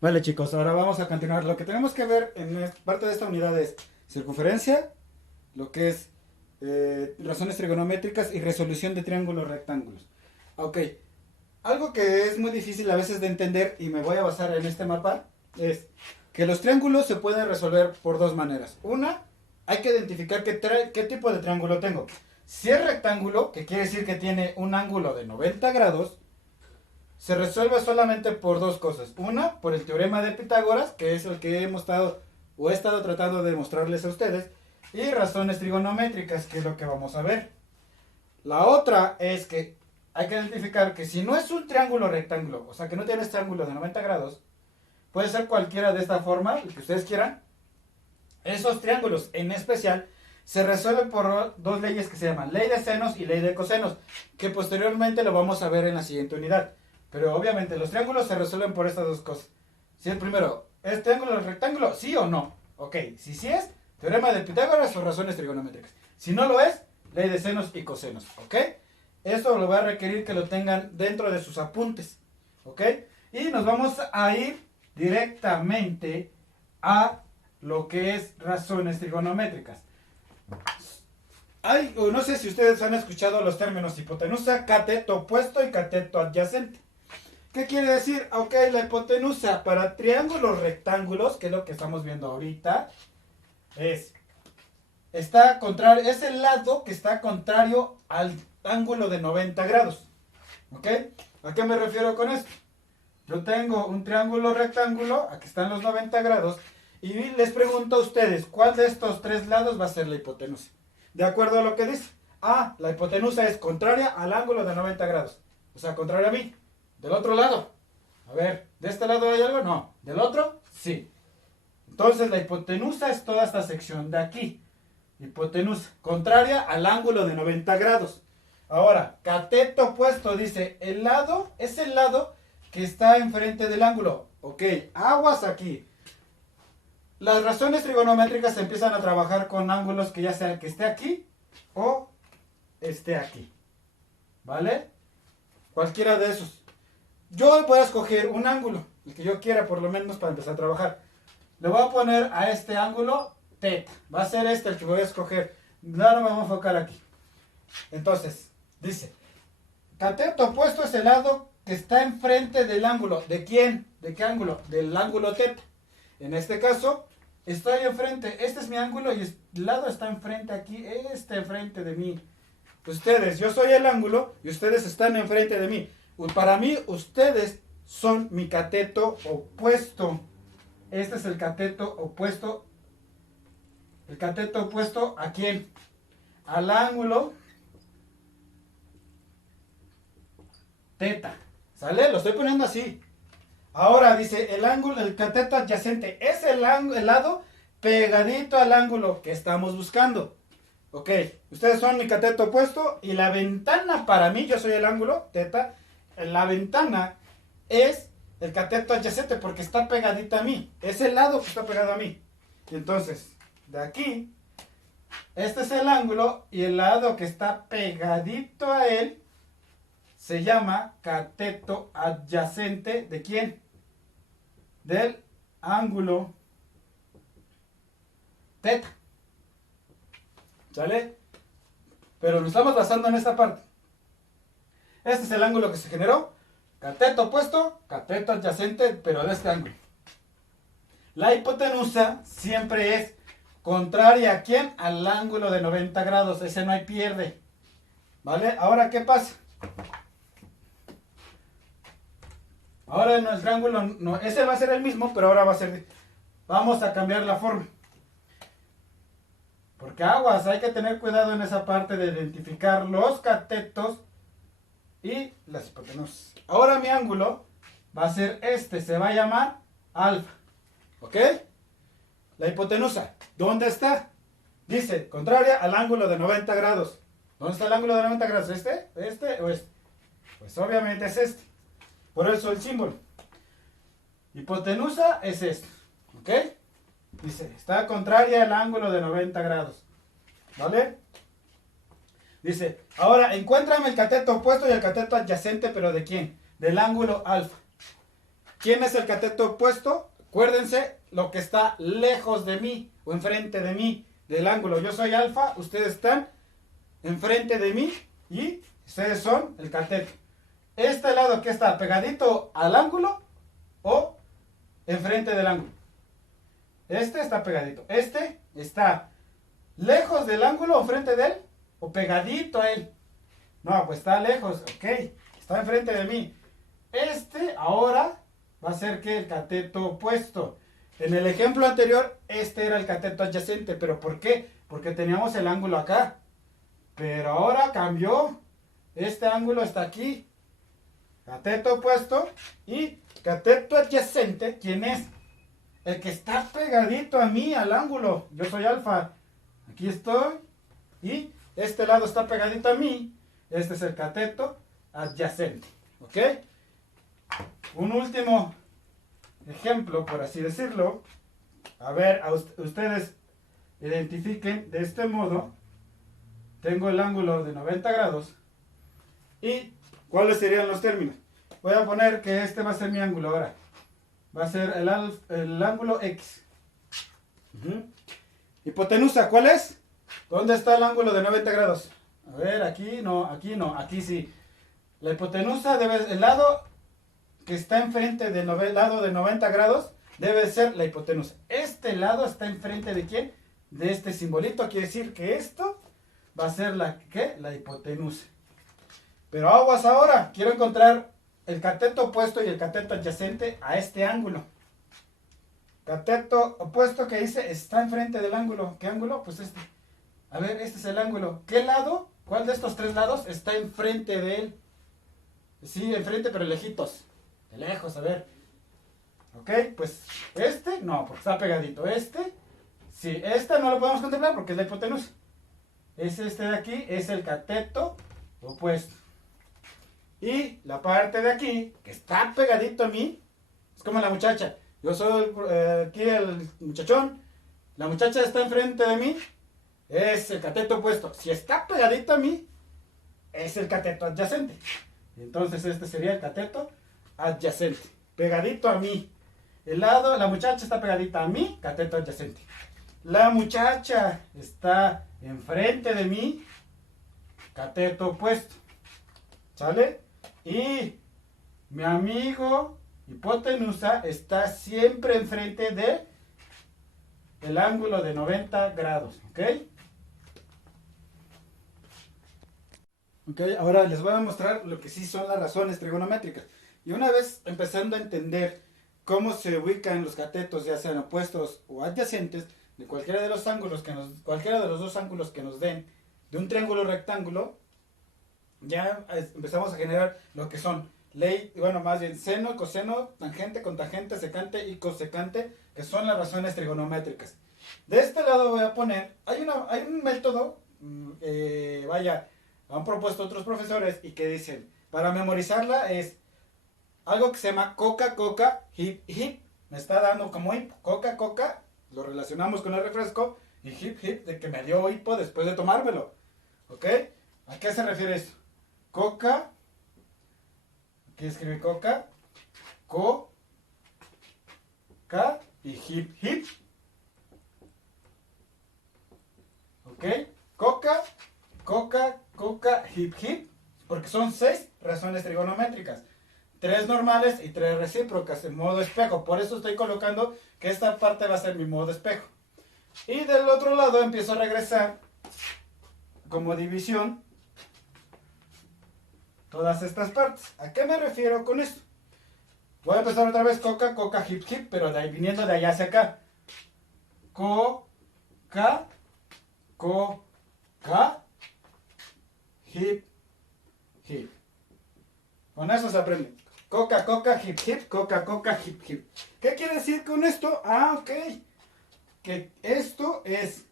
Vale chicos, ahora vamos a continuar. Lo que tenemos que ver en parte de esta unidad es circunferencia, lo que es razones trigonométricas y resolución de triángulos rectángulos. Ok, algo que es muy difícil a veces de entender y me voy a basar en este mapa es que los triángulos se pueden resolver por dos maneras. Una, hay que identificar qué tipo de triángulo tengo. Si es rectángulo, que quiere decir que tiene un ángulo de 90 grados, se resuelve solamente por dos cosas. Una, por el teorema de Pitágoras, que es el que hemos estado o he estado tratando de mostrarles a ustedes, y razones trigonométricas, que es lo que vamos a ver. La otra es que hay que identificar que si no es un triángulo rectángulo, o sea que no tiene este ángulo de 90 grados, puede ser cualquiera de esta forma, el que ustedes quieran. Esos triángulos en especial se resuelven por dos leyes que se llaman ley de senos y ley de cosenos, que posteriormente lo vamos a ver en la siguiente unidad. Pero obviamente los triángulos se resuelven por estas dos cosas. Si el primero, ¿es triángulo rectángulo? ¿Sí o no? Ok, si sí es, teorema de Pitágoras o razones trigonométricas. Si no lo es, ley de senos y cosenos. ¿Ok? Eso lo va a requerir que lo tengan dentro de sus apuntes. ¿Ok? Y nos vamos a ir directamente a lo que es razones trigonométricas. No sé si ustedes han escuchado los términos hipotenusa, cateto opuesto y cateto adyacente. ¿Qué quiere decir? Ok, la hipotenusa para triángulos rectángulos, que es lo que estamos viendo ahorita, es es el lado que está contrario al ángulo de 90 grados. ¿Ok? ¿A qué me refiero con esto? Yo tengo un triángulo rectángulo, aquí están los 90 grados, y les pregunto a ustedes, ¿cuál de estos tres lados va a ser la hipotenusa? De acuerdo a lo que dice. La hipotenusa es contraria al ángulo de 90 grados. O sea, contraria a mí. Del otro lado. A ver, ¿de este lado hay algo? No. ¿Del otro? Sí. Entonces la hipotenusa es toda esta sección de aquí. Hipotenusa, contraria al ángulo de 90 grados. Ahora, cateto opuesto dice, el lado es el lado que está enfrente del ángulo. Ok, aguas aquí. Las razones trigonométricas se empiezan a trabajar con ángulos que ya sea que esté aquí o esté aquí. ¿Vale? Cualquiera de esos. Yo voy a escoger un ángulo, el que yo quiera por lo menos para empezar a trabajar. Le voy a poner a este ángulo teta. Va a ser este el que voy a escoger. Ahora me voy a enfocar aquí. Entonces, dice, cateto opuesto es el lado que está enfrente del ángulo. ¿De quién? ¿De qué ángulo? Del ángulo teta. En este caso, estoy enfrente. Este es mi ángulo y el lado está enfrente aquí. Este enfrente de mí. Ustedes, yo soy el ángulo y ustedes están enfrente de mí. Para mí, ustedes son mi cateto opuesto. Este es el cateto opuesto. ¿El cateto opuesto a quién? Al ángulo teta. ¿Sale? Lo estoy poniendo así. Ahora dice el ángulo, el cateto adyacente. Es el lado pegadito al ángulo que estamos buscando. Ok, ustedes son mi cateto opuesto y la ventana para mí, yo soy el ángulo, teta, la ventana es el cateto adyacente porque está pegadita a mí. Es el lado que está pegado a mí. Y entonces, de aquí, este es el ángulo y el lado que está pegadito a él se llama cateto adyacente. ¿De quién? Del ángulo teta. ¿Sale? Pero nos estamos basando en esta parte. Este es el ángulo que se generó. Cateto opuesto, cateto adyacente, pero de este ángulo. La hipotenusa siempre es contraria a quién? Al ángulo de 90 grados. Ese no hay pierde. ¿Vale? Ahora, ¿qué pasa? Ahora nuestro ángulo, no, ese va a ser el mismo, pero ahora va a ser... Vamos a cambiar la forma. Porque aguas, hay que tener cuidado en esa parte de identificar los catetos y las hipotenusas. Ahora mi ángulo va a ser este, se va a llamar alfa. ¿Ok? La hipotenusa, ¿dónde está? Dice, contraria al ángulo de 90 grados. ¿Dónde está el ángulo de 90 grados? ¿Este? ¿Este o este? Pues obviamente es este. Por eso el símbolo. Hipotenusa es este. ¿Ok? Dice, está contraria al ángulo de 90 grados. ¿Vale? Dice, ahora encuéntrame el cateto opuesto y el cateto adyacente, pero ¿de quién? Del ángulo alfa. ¿Quién es el cateto opuesto? Acuérdense lo que está lejos de mí o enfrente de mí del ángulo. Yo soy alfa, ustedes están enfrente de mí y ustedes son el cateto. Este lado que está pegadito al ángulo o enfrente del ángulo. Este está pegadito. Este está lejos del ángulo o enfrente de él o pegadito a él. No, pues está lejos, ok. Está enfrente de mí. Este ahora va a ser que el cateto opuesto. En el ejemplo anterior, este era el cateto adyacente. ¿Pero por qué? Porque teníamos el ángulo acá. Pero ahora cambió. Este ángulo está aquí. Cateto opuesto. Y cateto adyacente, ¿quién es? El que está pegadito a mí, al ángulo. Yo soy alfa. Aquí estoy. Y este lado está pegadito a mí. Este es el cateto adyacente. ¿Ok? Un último ejemplo, por así decirlo. A ver, ustedes identifiquen de este modo. Tengo el ángulo de 90 grados. ¿Y cuáles serían los términos? Voy a poner que este va a ser mi ángulo ahora. Va a ser el ángulo X. Hipotenusa, ¿cuál es? ¿Dónde está el ángulo de 90 grados? A ver, aquí no, aquí sí. La hipotenusa debe, el lado que está enfrente del lado de 90 grados debe ser la hipotenusa. Este lado está enfrente de ¿quién? De este simbolito, quiere decir que esto va a ser ¿qué? La hipotenusa. Pero aguas ahora, quiero encontrar el cateto opuesto y el cateto adyacente a este ángulo. Cateto opuesto que dice está enfrente del ángulo. ¿Qué ángulo? Pues este. A ver, este es el ángulo. ¿Qué lado? ¿Cuál de estos tres lados está enfrente de él? Sí, enfrente, pero lejitos. De lejos, a ver. Ok, pues este, no, porque está pegadito. Este, sí, este no lo podemos contemplar porque es la hipotenusa. Es este de aquí, es el cateto opuesto. Y la parte de aquí, que está pegadito a mí, es como la muchacha. Yo soy aquí el muchachón. La muchacha está enfrente de mí. Es el cateto opuesto. Si está pegadito a mí, es el cateto adyacente. Entonces este sería el cateto adyacente. Pegadito a mí. El lado, la muchacha está pegadita a mí, cateto adyacente. La muchacha está enfrente de mí, cateto opuesto. ¿Sale? Y mi amigo hipotenusa está siempre enfrente de el ángulo de 90 grados. ¿Ok? Ok, ahora les voy a mostrar lo que sí son las razones trigonométricas. Y una vez empezando a entender cómo se ubican los catetos, ya sean opuestos o adyacentes, de cualquiera de los ángulos cualquiera de los dos ángulos que nos den de un triángulo rectángulo, ya empezamos a generar lo que son más bien seno, coseno, tangente, cotangente, secante y cosecante, que son las razones trigonométricas. De este lado voy a poner, hay un método, han propuesto otros profesores y que dicen, para memorizarla es algo que se llama coca, coca, hip, hip. Me está dando como hipo. Coca, coca, lo relacionamos con el refresco. Y hip, hip, de que me dio hipo después de tomármelo. ¿Ok? ¿A qué se refiere esto? Coca. Aquí escribe coca. Ca y hip, hip. ¿Ok? Coca, coca, coca, hip, hip. Porque son 6 razones trigonométricas. 3 normales y 3 recíprocas en modo espejo. Por eso estoy colocando que esta parte va a ser mi modo espejo. Y del otro lado empiezo a regresar como división todas estas partes. ¿A qué me refiero con esto? Voy a empezar otra vez coca, coca, hip, hip, pero viniendo de allá hacia acá. Coca, coca, hip, hip. Con eso se aprende. Coca, coca, hip, hip, coca, coca, hip, hip. ¿Qué quiere decir con esto? Ok. Que esto es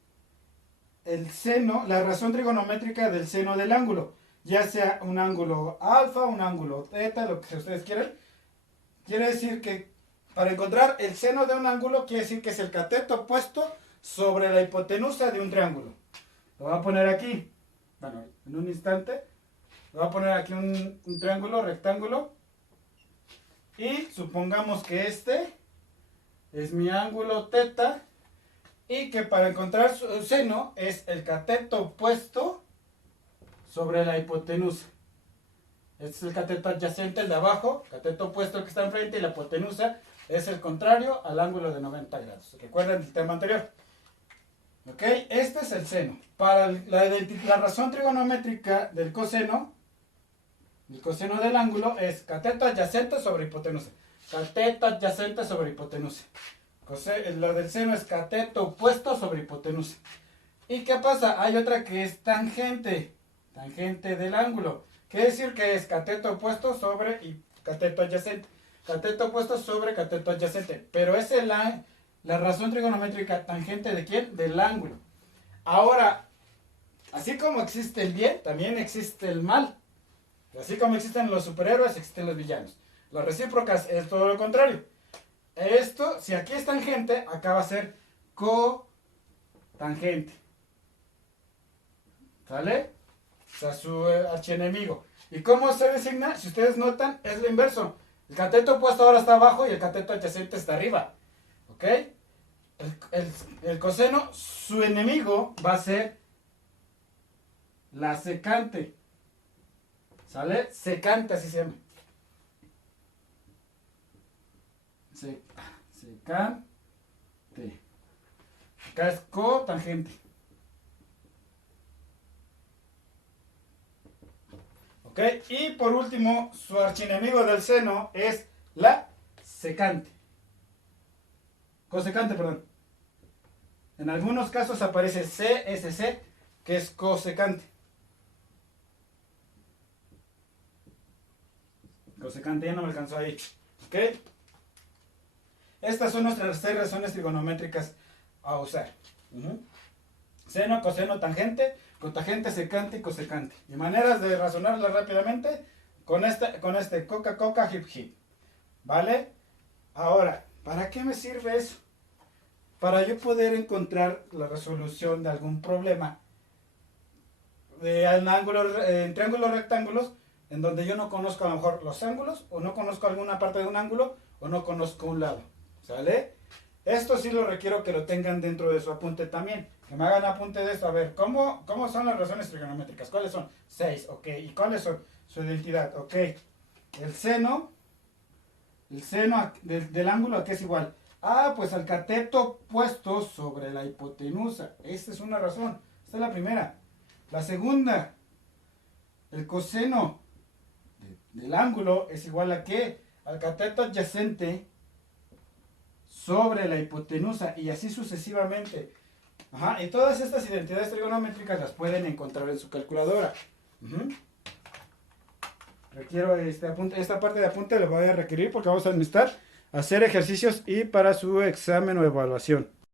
el seno, la razón trigonométrica del seno del ángulo. Ya sea un ángulo alfa, un ángulo teta, lo que ustedes quieran. Quiere decir que para encontrar el seno de un ángulo, quiere decir que es el cateto opuesto sobre la hipotenusa de un triángulo. Lo voy a poner aquí. Bueno, en un instante. Voy a poner aquí un triángulo, rectángulo. Y supongamos que este es mi ángulo teta y que para encontrar su seno es el cateto opuesto sobre la hipotenusa. Este es el cateto adyacente, el de abajo, cateto opuesto el que está enfrente, y la hipotenusa es el contrario al ángulo de 90 grados. ¿Recuerdan el tema anterior? ¿Ok? Este es el seno. Para la razón trigonométrica del coseno, el coseno del ángulo es cateto adyacente sobre hipotenusa. Cateto adyacente sobre hipotenusa. Lo del seno es cateto opuesto sobre hipotenusa. ¿Y qué pasa? Hay otra que es tangente. Tangente del ángulo. Quiere decir que es cateto opuesto sobre y cateto adyacente. Cateto opuesto sobre cateto adyacente. Pero es la razón trigonométrica tangente ¿de quién? Del ángulo. Ahora, así como existe el bien, también existe el mal. Así como existen los superhéroes, existen los villanos. Las recíprocas es todo lo contrario. Esto, si aquí es tangente, acá va a ser cotangente. ¿Sale? O sea, su archienemigo. ¿Y cómo se designa? Si ustedes notan, es lo inverso. El cateto opuesto ahora está abajo y el cateto adyacente está arriba. ¿Ok? El coseno, su enemigo va a ser la secante. ¿Sale? Secante, así se llama. Secante. Acá es cotangente. ¿Ok? Y por último, su archienemigo del seno es la secante. Cosecante, perdón. En algunos casos aparece CSC, que es cosecante. Cosecante ya no me alcanzó ahí. ¿Ok? Estas son nuestras 6 razones trigonométricas a usar. Seno, coseno, tangente, cotangente, secante y cosecante. Y maneras de razonarlas rápidamente con este coca, coca, hip, hip. ¿Vale? Ahora, ¿para qué me sirve eso? Para yo poder encontrar la resolución de algún problema en triángulos rectángulos en donde yo no conozco a lo mejor los ángulos, o no conozco alguna parte de un ángulo, o no conozco un lado. ¿Sale? Esto sí lo requiero que lo tengan dentro de su apunte también. Que me hagan apunte de esto. A ver, ¿cómo son las razones trigonométricas? ¿Cuáles son? 6, ok. ¿Y cuáles son? Su identidad, ok. El seno del ángulo, ¿a qué es igual? Ah, pues al cateto puesto sobre la hipotenusa. Esta es una razón. Esta es la primera. La segunda, el coseno del ángulo es igual a ¿qué? Al cateto adyacente sobre la hipotenusa, y así sucesivamente. Ajá, y todas estas identidades trigonométricas las pueden encontrar en su calculadora. Requiero esta parte de apunte lo voy a requerir porque vamos a necesitar hacer ejercicios y para su examen o evaluación.